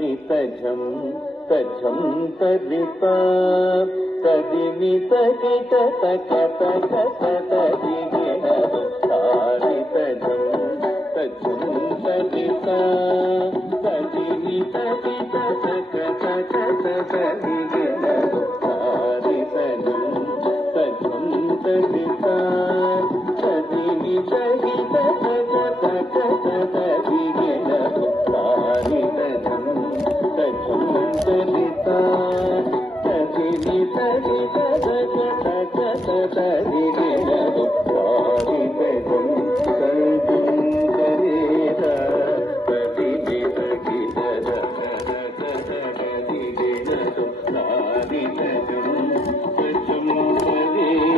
తజం తజం తరిత తదిమి తగిట తక తక తదిగిన తారి తజం తజం తరిత తదిమి తగిట తక తక తదిగిన తారి తజం తజం తరిత తదిమి తగిట తక తక తదిగిన తారి తజం తజం తరిత తదిమి తగిట తక తక తదిగిన తారి తజం తజం తరిత తదిమి తగిట తక తక తదిగిన తారి తజం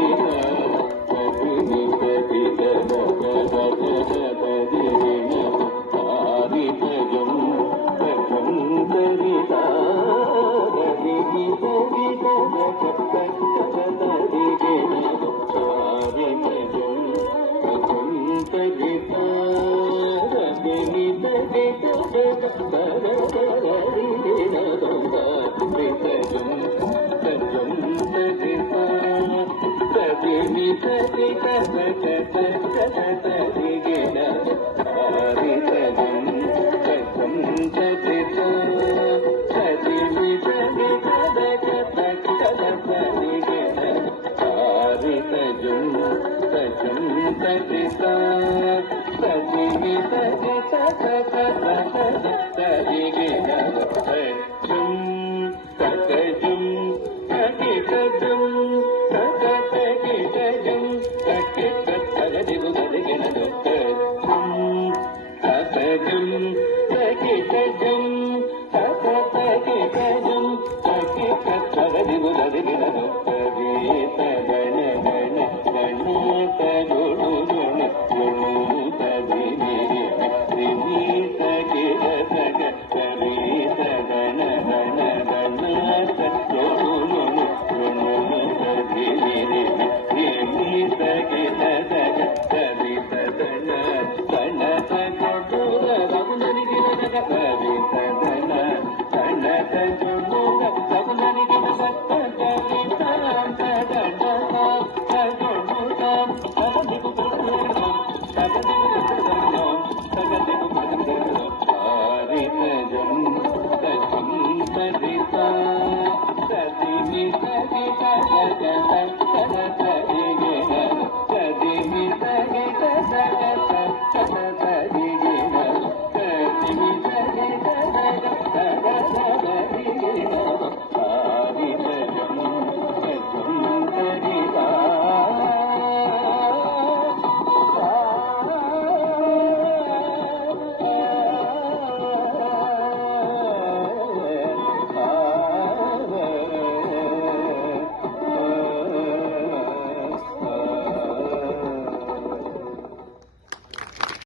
తజం తరిత తదిమి తగిట తక తక తదిగిన తారి తజం తజం తరిత తదిమి తగిట తక తక తదిగిన తారి తజం తజం తరిత తదిమి తగిట తక తక తదిగిన తారి తజం తజం తరిత తదిమి తగిట తక తక తదిగిన తారి తజం తజం తరిత తదిమి తగిట తక తక తదిగిన తారి తజం తజం తరిత తదిమి తగిట తక తక తదిగిన తజం తజం తగిటజం తక తగిటజం తగిట తగదిగు తదిగిన తజం తజం తగిటజం తక తగిటజం తగిట తగదిగు తదిగిన తది తగణ గణ గణ తగుడు గుణ గుణు తదిని రిని తగిట తగ తరి తగణ గణ గణ తగుడు గుణ తదిని రిని తగిట తగ తరి తగణ గణ తగుడు గుణ తదిని